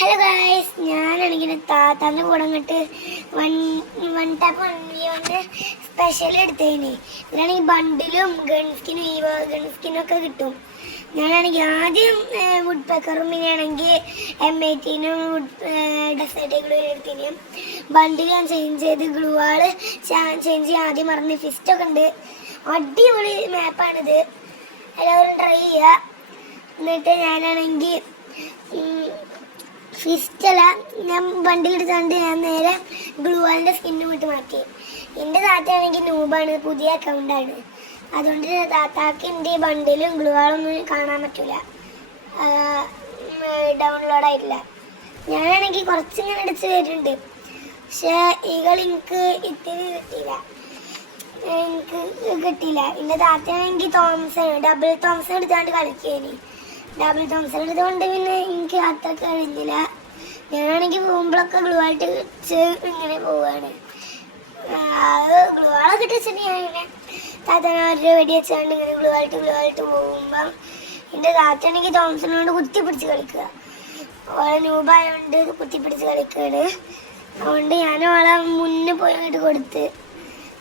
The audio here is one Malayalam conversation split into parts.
ഹലോ ഗായ്സ്, ഞാനാണെങ്കിൽ താത്താൻ്റെ കൂടെ അങ്ങോട്ട് വൺ ടാപ്പ് 1v1 സ്പെഷ്യൽ എടുത്തതിന് ഇതിലാണെങ്കിൽ ബണ്ടിലും ഗൺ സ്കിനും ഒക്കെ കിട്ടും. ഞാനാണെങ്കിൽ ആദ്യം വുഡ് പെക്കറും പിന്നെയാണെങ്കിൽ M18-നും ഡെസേർട്ടുകളും എടുത്തതിന് ബണ്ടിൽ ഞാൻ ചേഞ്ച് ചെയ്ത് ഗ്ലൂ വാൾ ചേഞ്ച് ചെയ്യാൻ ആദ്യം മറന്ന് ഫിസ്റ്റൊക്കെ ഉണ്ട്. അടിപൊളി മാപ്പാണിത്, എല്ലാവരും ട്രൈ ചെയ്യുക. എന്നിട്ട് ഞാനാണെങ്കിൽ ഫിസ്റ്റല്ല, ഞാൻ ബണ്ടിലെടുത്തുകൊണ്ട് ഞാൻ നേരെ ഗ്ലൂ വാളിൻ്റെ സ്കിന്നും വിട്ട് മാറ്റി. എൻ്റെ താത്തയാണെങ്കിൽ നൂബാണ്, പുതിയ അക്കൗണ്ടാണ്. അതുകൊണ്ട് താത്താക്ക് എൻ്റെ ബണ്ടിലും ഗ്ലൂ വാളൊന്നും കാണാൻ പറ്റില്ല, ഡൗൺലോഡായിട്ടില്ല. ഞാനാണെങ്കിൽ കുറച്ചിങ്ങനെ അടിച്ച് വരുന്നുണ്ട്, പക്ഷേ ഈ കളി എനിക്ക് ഇത്തിരി കിട്ടിയില്ല. എൻ്റെ താത്തയാണെങ്കിൽ ഡബിൾ തോംസൺ എടുത്തുകൊണ്ട് കളിക്കുകയാണ്. ഡബിൾ തോംസൺ എടുത്തുകൊണ്ട് പിന്നെ എനിക്ക് അത്ര കഴിഞ്ഞില്ല. ഞാനാണെങ്കിൽ പോകുമ്പോഴൊക്കെ ഗ്ലൂ ആയിട്ട് വെച്ച് ഇങ്ങനെ പോവുകയാണ്. ഗ്ലൂ ആളൊക്കെ ഇട്ടിച്ചിട്ട് ഞാൻ ഇങ്ങനെ താത്തനെ വെടി വെച്ചുകൊണ്ട് ഇങ്ങനെ ഗ്ലൂ ആയിട്ട് പോകുമ്പം എൻ്റെ താത്തയാണെങ്കിൽ തോംസണോട് കുത്തിപ്പിടിച്ച് കളിക്കുക. ഓളെ നൂബായോണ്ട് കുത്തിപ്പിടിച്ച് കളിക്കുകയാണ്. അതുകൊണ്ട് ഞാൻ ഓളെ മുന്നേ പോയി അങ്ങോട്ട് കൊടുത്ത്,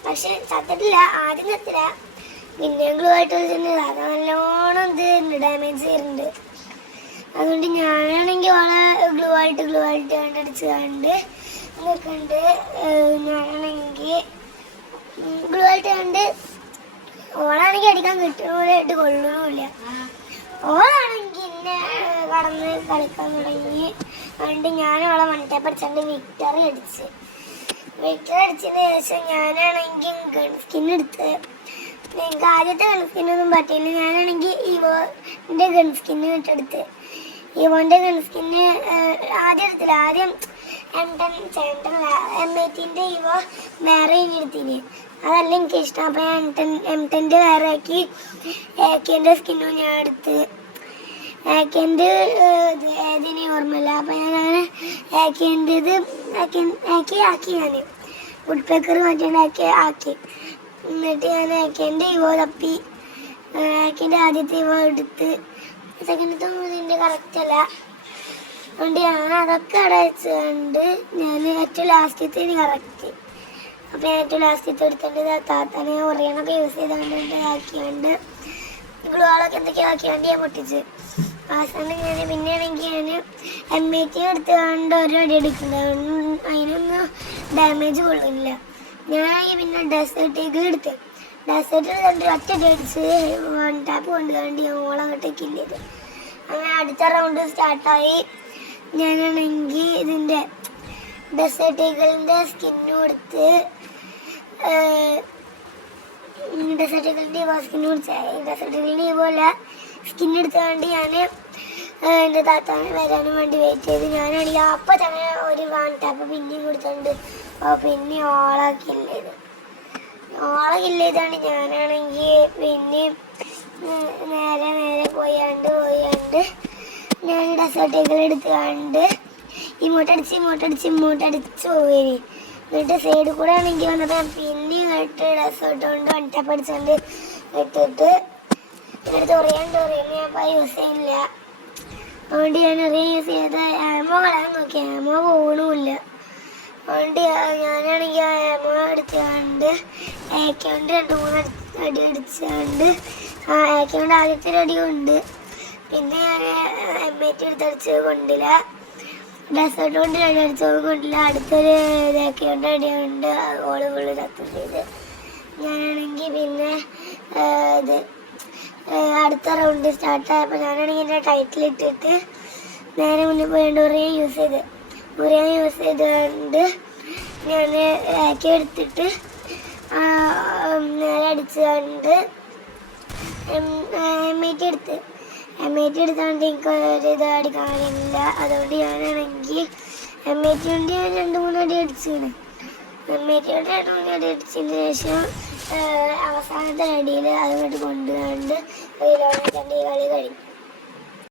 പക്ഷെ ചത്തിട്ടില്ല, ആദ്യം ചത്തില്ല. പിന്നെ ഗ്ലൂ ആയിട്ട് വെച്ചിട്ടുണ്ട്, അത് നല്ലോണം ഡാമേജ് ചെയ്യുന്നുണ്ട്. അതുകൊണ്ട് ഞാനാണെങ്കിൽ ഓളെ ഗ്ലൂ ആയിട്ട് കണ്ടടിച്ച് കണ്ട് നിൽക്കുന്നുണ്ട്. ഞാനാണെങ്കിൽ ഗ്ലൂ ആയിട്ട് കണ്ട് ഓളാണെങ്കിൽ അടിക്കാൻ കിട്ടുന്നതായിട്ട് കൊള്ളണമില്ല. ഓളാണെങ്കിൽ എന്നെ കടന്ന് കളിക്കാൻ തുടങ്ങി. അതുകൊണ്ട് ഞാൻ ഓളെ മൺടാപ്പ് അടിച്ചുകൊണ്ട് വിക്ടറി അടിച്ചതിന് ശേഷം ഞാനാണെങ്കിൽ ഗൺ സ്കിൻ എടുത്ത്. എനിക്ക് ആദ്യത്തെ ഗൺ സ്കിന്നൊന്നും പറ്റിയില്ല. ഞാനാണെങ്കിൽ ഇവോൻ്റെ ഗൺ സ്കിന്ന് ഇട്ടെടുത്ത്. ഇവോൻ്റെ ഗൺ സ്കിന്ന് ആദ്യം എടുത്തില്ല, ആദ്യം M18-ൻ്റെ ഇവോ വേറെ ഇനി എടുത്തിന്. അതല്ല എനിക്കിഷ്ടം. അപ്പോൾ ഞാൻ M10 വേറെ ആക്കി AK-ൻ്റെ സ്കിന്നും ഞാൻ എടുത്ത്. AK-ൻ്റെ ഏതിന് ഓർമ്മയില്ല, അപ്പോൾ ഞാൻ AK-ൻ്റെത് ആക്കി ഞാൻ വുഡ് പെക്കർ മാറ്റിയോണ്ട് ആക്കി. എന്നിട്ട് ഞാൻ AK-ൻ്റെ ഇവോ തപ്പി, AK-ൻ്റെ ആദ്യത്തെ ഇവോ എടുത്ത്. സെക്കൻഡത്തെ ഇതിൻ്റെ കറക്റ്റല്ല, അതുകൊണ്ട് ഞാൻ അതൊക്കെ അവിടെ വെച്ചുകൊണ്ട് ഞാൻ ഏറ്റവും ലാസ്റ്റത്തെ കറക്റ്റ്. അപ്പോൾ ഞാൻ ഏറ്റവും ലാസ്റ്റത്തെ എടുത്തുകൊണ്ട് താത്താനെ ഒറിയണൊക്കെ യൂസ് ചെയ്തുകൊണ്ട് ആക്കിയാണ്ട് ഗ്ലൂ വാളൊക്കെ എന്തൊക്കെയോ ആക്കിയാണ്ട് ഞാൻ പൊട്ടിച്ച്. അവസാനം ഞാൻ പിന്നെയാണെങ്കിൽ ഞാൻ M18 എടുത്തുകൊണ്ട് ഒരു അടി എടുക്കുന്നുണ്ട്, അതിനൊന്നും ഡാമേജ് കൊള്ളുന്നില്ല. ഞാനാണെങ്കിൽ പിന്നെ ഡെസേർട്ട് എടുത്ത് ഒറ്റ അടിച്ച് വൺ ടാപ്പ് കൊണ്ടുകൊണ്ട് ഞാൻ ഓളങ്ങോട്ട് കില്ല് ചെയ്ത്. അങ്ങനെ അടുത്ത റൗണ്ട് സ്റ്റാർട്ടായി. ഞാനാണെങ്കിൽ ഇതിൻ്റെ ഡെസേർട്ടികളുടെ സ്കിന്നും എടുത്ത് ഡെസേർട്ടികളുടെ ഇതുപോലെ സ്കിൻ എടുത്തുകൊണ്ട് ഞാൻ എൻ്റെ താത്താനെ വരാനും വേണ്ടി വെയിറ്റ് ചെയ്ത്. ഞാനാണെങ്കിൽ അപ്പം തന്നെ ഒരു വൺ ടാപ്പ് പിന്നെയും കൊടുത്തുകൊണ്ട് പിന്നെ ഓളെ കില്ല് ചെയ്താണ്. ഞാനാണെങ്കിൽ പിന്നെയും നേരെ പോയാണ്ട് ഞാൻ ഡെസേർട്ടുകൾ എടുത്തുകൊണ്ട് ഇങ്ങോട്ടടിച്ച് പോവുകയാണ്. എന്നിട്ട് സൈഡിൽ കൂടെ ആണെങ്കിൽ വന്നപ്പോൾ ഞാൻ പിന്നെയും ഡെസേർട്ട് കൊണ്ട് വൺ ടാപ്പ് അടിച്ചുകൊണ്ട് ഇട്ടിട്ട് എന്നിട്ട് ഒറിയാൻ ഞാൻ യൂസ് ചെയ്യുന്നില്ല. അതുകൊണ്ട് ഞാൻ ഒറിയാൻ യൂസ് ചെയ്ത് ആമോ കളയാൻ നോക്കി, ആമോ പോകണമില്ല. അതുകൊണ്ട് ഞാനാണെങ്കിൽ ആമോ എടുത്തുകൊണ്ട് AK-കൊണ്ട് 2-3 അടി അടിച്ചുകൊണ്ട് AK-കൊണ്ട് ആദ്യത്തെ ഒരു അടി കൊണ്ട് പിന്നെ ഞാൻ M18 എടുത്തടിച്ചത് കൊണ്ടില്ല, ഡെസേർട്ട് കൊണ്ട് അടി അടിച്ചത് കൊണ്ടില്ല. അടുത്തൊരു AK-കൊണ്ട് അടി കൊണ്ട് ഓള് ഫുള്ള് ചത്തും ചെയ്ത്. ഞാനാണെങ്കിൽ പിന്നെ ഇത് അടുത്ത റൗണ്ട് സ്റ്റാർട്ടായപ്പോൾ ഞാനാണെങ്കിൽ എൻ്റെ ടൈറ്റിലിട്ടിട്ട് നേരെ മുന്നിൽ പോയിട്ട് ഒറിയാൻ യൂസ് ചെയ്തുകൊണ്ട് ഞാൻ AK എടുത്തിട്ട് നേരെ അടിച്ചുകൊണ്ട് M18 എടുത്തുകൊണ്ട് എനിക്ക് ഒരു ഇത് അടിക്കാനില്ല. അതുകൊണ്ട് ഞാനാണെങ്കിൽ M18 കൊണ്ട് ഞാൻ 2-3 അടി അടിച്ചാണ്. M18 കൊണ്ട് 2-3 അടി അടിച്ചതിന് ശേഷം അവസാനത്തെ അടിയിൽ അതുകൊണ്ട് കൊണ്ടുകൊണ്ട് ഈ കളി കഴിഞ്ഞു.